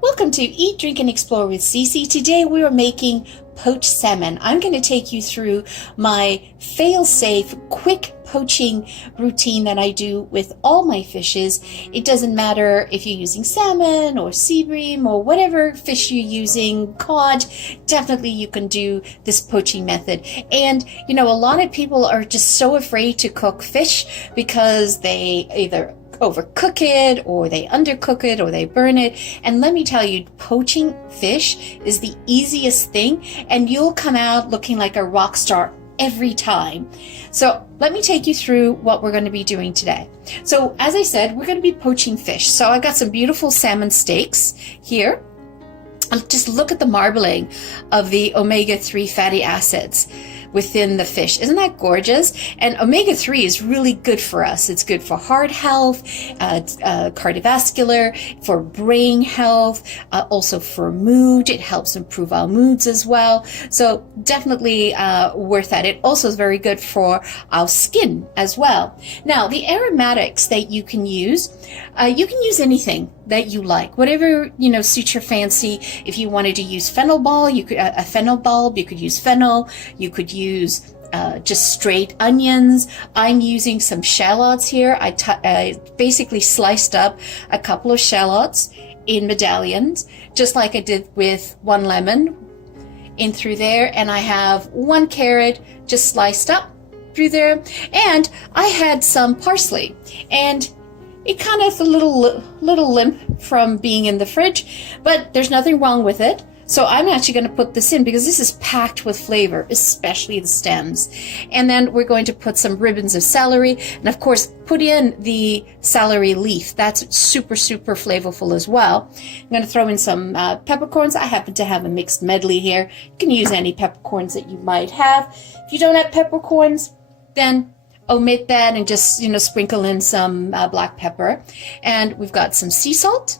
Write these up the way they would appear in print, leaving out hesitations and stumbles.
Welcome to Eat, Drink, and Explore with Cece. Today we are making poached salmon. I'm going to take you through my fail-safe, quick poaching routine that I do with all my fishes. It doesn't matter if you're using salmon or sea bream or whatever fish you're using, cod, definitely you can do this poaching method. And you know, a lot of people are just so afraid to cook fish because they either overcook it or they undercook it or they burn it. And let me tell you, poaching fish is the easiest thing, and you'll come out looking like a rock star every time. So let me take you through what we're going to be doing today. So as I said, we're going to be poaching fish. So I got some beautiful salmon steaks here. Just look at the marbling of the omega-3 fatty acids within the fish. Isn't that gorgeous? And omega-3 is really good for us. It's good for heart health, cardiovascular, for brain health, also for mood. It helps improve our moods as well. So definitely worth that. It also is very good for our skin as well. Now, the aromatics that you can use anything that you like, whatever, you know, suits your fancy. If you wanted to use fennel bulb, you could a fennel bulb, you could use fennel, you could use just straight onions. I'm using some shallots here. I basically sliced up a couple of shallots in medallions, just like I did with one lemon in through there. And I have one carrot just sliced up through there. And I had some parsley, and it kind of a little limp from being in the fridge, but there's nothing wrong with it. So I'm actually going to put this in because this is packed with flavor, especially the stems. And then we're going to put some ribbons of celery, and of course put in the celery leaf. That's super, super flavorful as well. I'm going to throw in some peppercorns. I happen to have a mixed medley here. You can use any peppercorns that you might have. If you don't have peppercorns, then omit that and just, you know, sprinkle in some black pepper. And we've got some sea salt,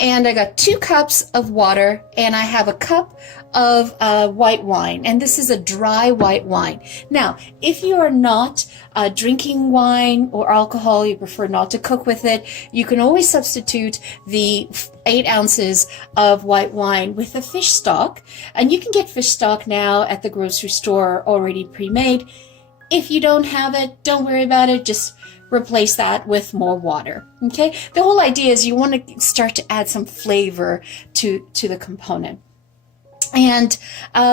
and I got 2 cups of water, and I have a cup of white wine, and this is a dry white wine. Now, if you are not drinking wine or alcohol, you prefer not to cook with it, you can always substitute the 8 ounces of white wine with a fish stock, and you can get fish stock now at the grocery store already pre-made. If you don't have it, don't worry about it. Just replace that with more water. Okay? The whole idea is you want to start to add some flavor to the component. And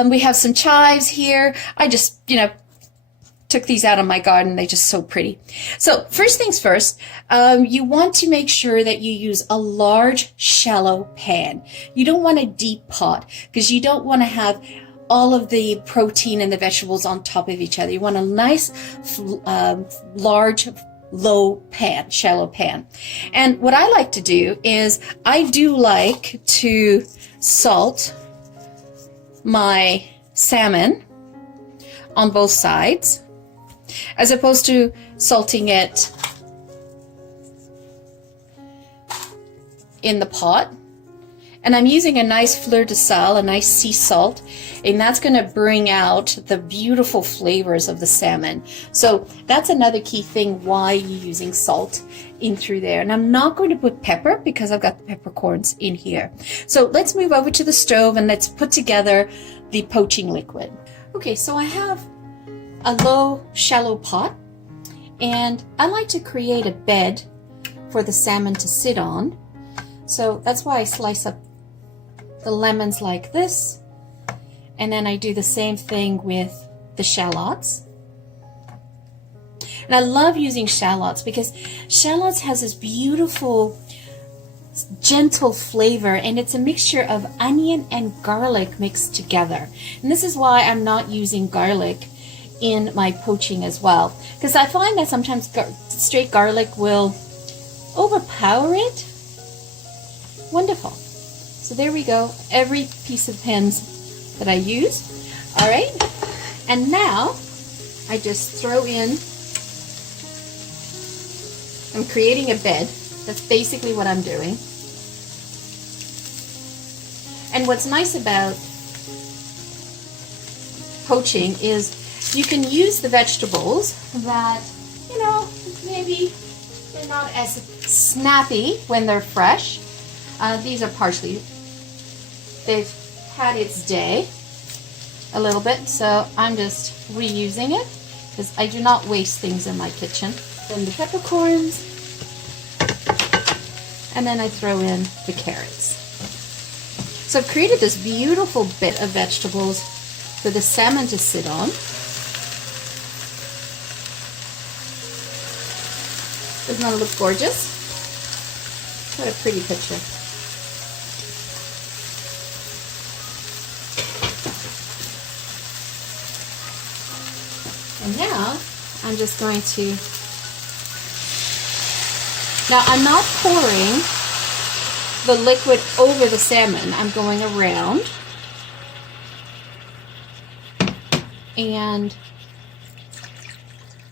we have some chives here. I just, you know, took these out of my garden. They're just so pretty. So first things first, you want to make sure that you use a large, shallow pan. You don't want a deep pot because you don't want to have all of the protein and the vegetables on top of each other. You want a nice, large, low pan, shallow pan. And what I like to do is I do like to salt my salmon on both sides, as opposed to salting it in the pot. And I'm using a nice fleur de sel, a nice sea salt, and that's going to bring out the beautiful flavors of the salmon. So that's another key thing why you're using salt in through there. And I'm not going to put pepper because I've got the peppercorns in here. So let's move over to the stove and let's put together the poaching liquid. Okay, so I have a low, shallow pot, and I like to create a bed for the salmon to sit on. So that's why I slice up the lemons like this, and then I do the same thing with the shallots. And I love using shallots because shallots has this beautiful, gentle flavor, and it's a mixture of onion and garlic mixed together. And this is why I'm not using garlic in my poaching as well, because I find that sometimes straight garlic will overpower it. Wonderful. So there we go, every piece of pens that I use. All right, and now I just throw in, I'm creating a bed. That's basically what I'm doing. And what's nice about poaching is you can use the vegetables that, you know, maybe they're not as snappy when they're fresh. These are partially, they've had its day a little bit, so I'm just reusing it because I do not waste things in my kitchen. Then the peppercorns, and then I throw in the carrots. So I've created this beautiful bit of vegetables for the salmon to sit on. Doesn't that look gorgeous? What a pretty picture. And now I'm just going to, now I'm not pouring the liquid over the salmon. I'm going around and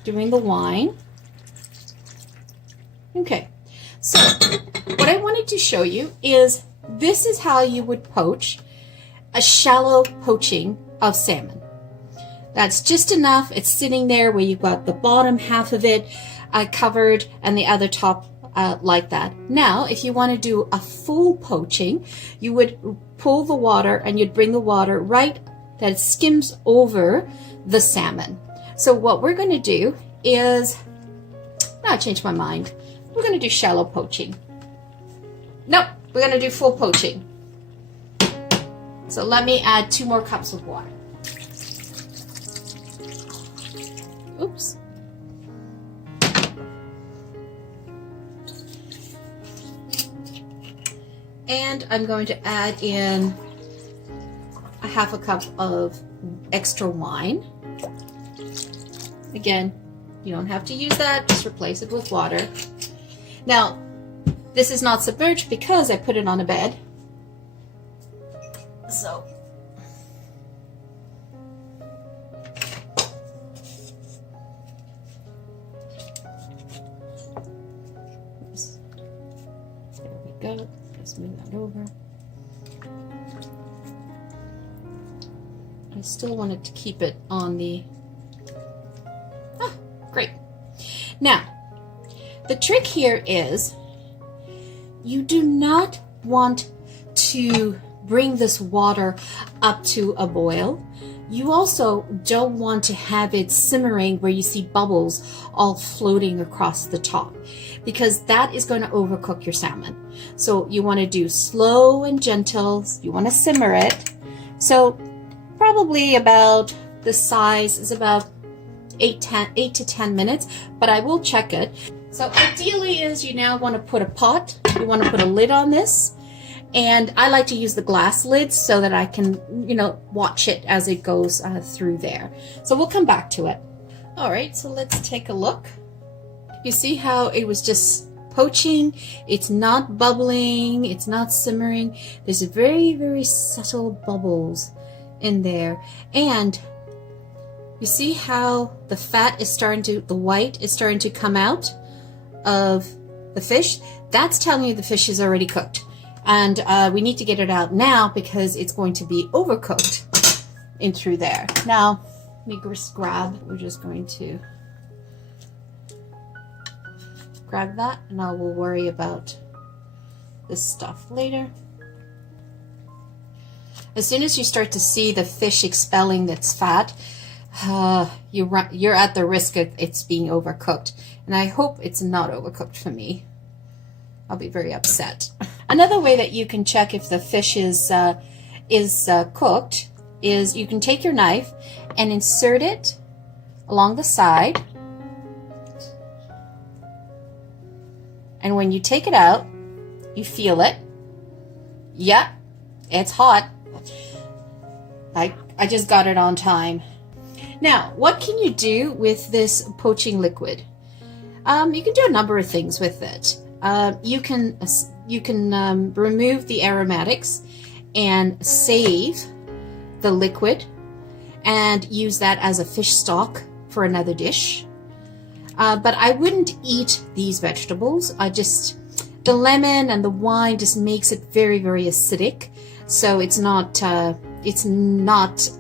doing the wine. Okay, so what I wanted to show you is this is how you would poach a shallow poaching of salmon. That's just enough. It's sitting there where you've got the bottom half of it covered and the other top like that. Now, if you want to do a full poaching, you would pull the water and you'd bring the water right that it skims over the salmon. So what we're going to do is, I changed my mind. We're going to do shallow poaching. Nope, we're going to do full poaching. So let me add 2 more cups of water. Oops. And I'm going to add in a 1/2 cup of extra wine. Again, you don't have to use that, just replace it with water. Now, this is not submerged because I put it on a bed. So, there we go. Just move that over. I still wanted to keep it on the, great. Now, the trick here is you do not want to bring this water up to a boil. You also don't want to have it simmering where you see bubbles all floating across the top, because that is going to overcook your salmon. So you want to do slow and gentle. You want to simmer it. So probably about the size is about 8 to 10 minutes, but I will check it. So ideally is you now want to put a pot, you want to put a lid on this, and I like to use the glass lids so that I can, watch it as it goes through there. So we'll come back to it. All right, so let's take a look. You see how it was just poaching? It's not bubbling, it's not simmering. There's very, very subtle bubbles in there. And you see how the fat is the white is starting to come out of the fish? That's telling you the fish is already cooked. And we need to get it out now because it's going to be overcooked in through there. Now, let me just grab, we're just going to grab that, and I will worry about this stuff later. As soon as you start to see the fish expelling its fat, you're at the risk of it's being overcooked. And I hope it's not overcooked for me. I'll be very upset. Another way that you can check if the fish is cooked is you can take your knife and insert it along the side. And when you take it out, you feel it. Yep, it's hot. I just got it on time. Now, what can you do with this poaching liquid? You can do a number of things with it. You can remove the aromatics and save the liquid and use that as a fish stock for another dish. But I wouldn't eat these vegetables. The lemon and the wine just makes it very, very acidic. So it's not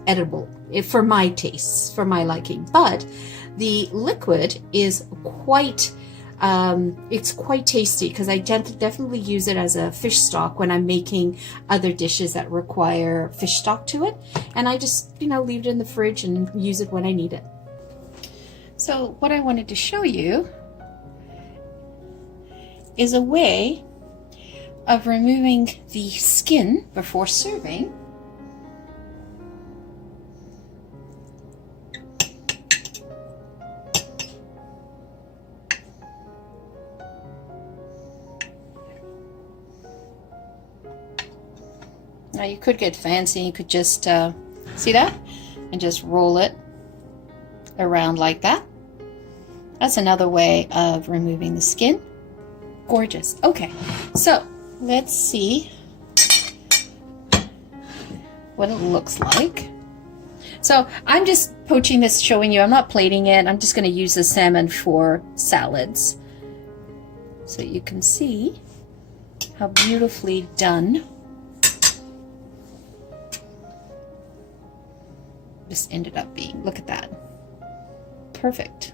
edible for my tastes, for my liking. But the liquid is quite It's quite tasty because I definitely use it as a fish stock when I'm making other dishes that require fish stock to it. And I just, leave it in the fridge and use it when I need it. So what I wanted to show you is a way of removing the skin before serving. Now you could get fancy, you could just, see that? And just roll it around like that. That's another way of removing the skin. Gorgeous. Okay, so let's see what it looks like. So I'm just poaching this, showing you, I'm not plating it, I'm just going to use the salmon for salads. So you can see how beautifully done this ended up being. Look at that. Perfect.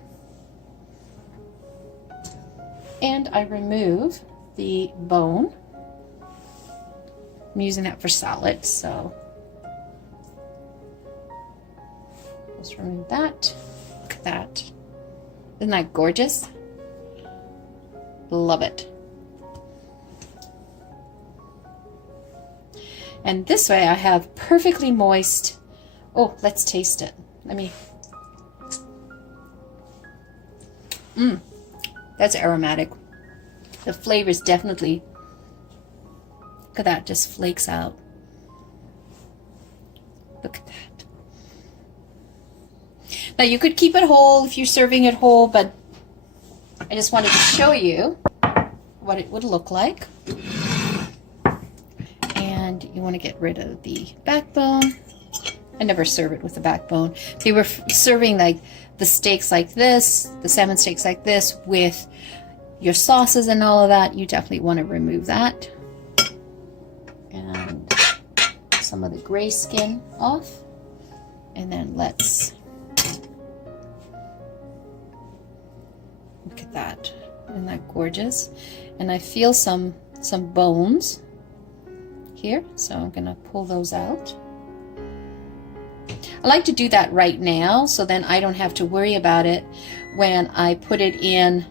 And I remove the bone. I'm using that for salad, so just remove that. Look at that. Isn't that gorgeous? Love it. And this way I have perfectly moist. Oh, let's taste it. Let me. That's aromatic. The flavor is definitely. Look at that, just flakes out. Look at that. Now you could keep it whole if you're serving it whole, but I just wanted to show you what it would look like. And you want to get rid of the backbone. I never serve it with the backbone. If you were serving like the steaks like this, the salmon steaks like this with your sauces and all of that, you definitely want to remove that. And some of the gray skin off. And then let's look at that. Isn't that gorgeous? And I feel some bones here, so I'm gonna pull those out. I like to do that right now, so then I don't have to worry about it when I put it in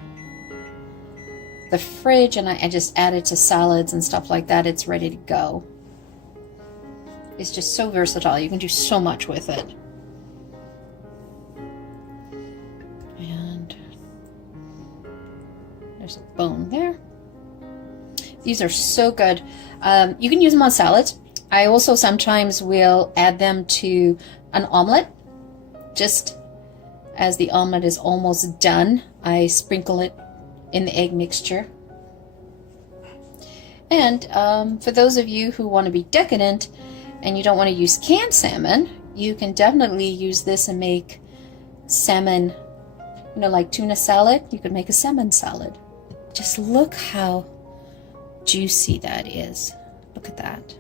the fridge and I just add it to salads and stuff like that. It's ready to go. It's just so versatile. You can do so much with it. And there's a bone there. These are so good. You can use them on salads. I also sometimes will add them to an omelet. Just as the omelet is almost done, I sprinkle it in the egg mixture. And for those of you who want to be decadent and you don't want to use canned salmon, you can definitely use this and make salmon, like tuna salad. You could make a salmon salad. Just look how juicy that is. Look at that.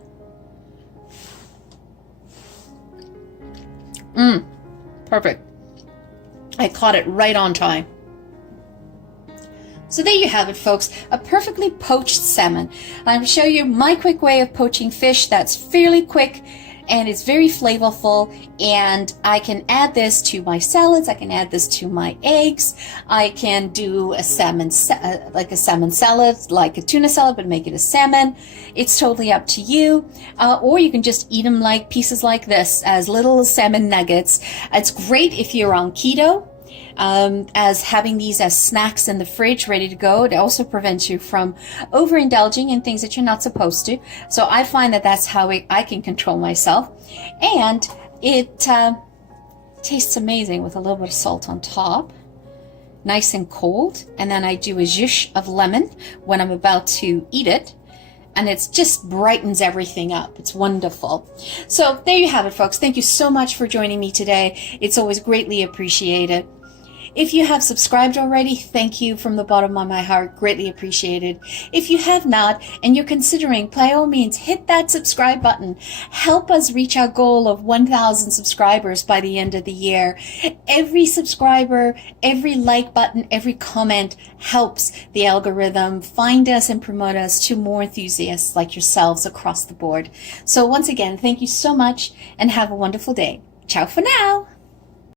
Perfect. I caught it right on time. So there you have it, folks, a perfectly poached salmon. I'm going to show you my quick way of poaching fish that's fairly quick and it's very flavorful, and I can add this to my salads, I can add this to my eggs, I can do a salmon, like a salmon salad, like a tuna salad, but make it a salmon. It's totally up to you. Or you can just eat them like pieces like this, as little salmon nuggets. It's great if you're on keto. As having these as snacks in the fridge ready to go. It also prevents you from overindulging in things that you're not supposed to. So I find that that's how I can control myself. And it tastes amazing with a little bit of salt on top. Nice and cold. And then I do a zhuzh of lemon when I'm about to eat it. And it just brightens everything up. It's wonderful. So there you have it, folks. Thank you so much for joining me today. It's always greatly appreciated. If you have subscribed already, thank you from the bottom of my heart. Greatly appreciated. If you have not and you're considering, by all means, hit that subscribe button. Help us reach our goal of 1,000 subscribers by the end of the year. Every subscriber, every like button, every comment helps the algorithm find us and promote us to more enthusiasts like yourselves across the board. So once again, thank you so much and have a wonderful day. Ciao for now.